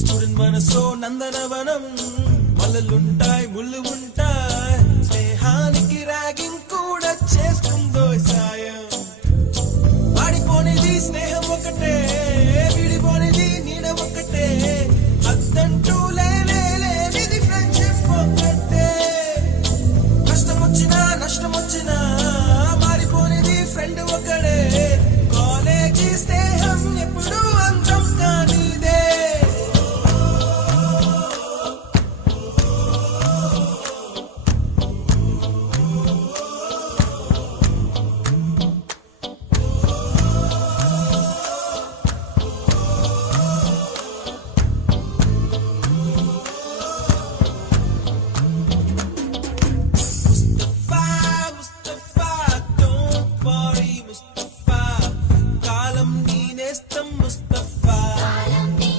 Student మనసో నందనవనం, మల్లలుంటాయి ముళ్ళు ఉంటాయి, స్నేహానికి ర్యాగింగ్ కూడా చేస్తుందో సాయం. వాడిపోనిది స్నేహం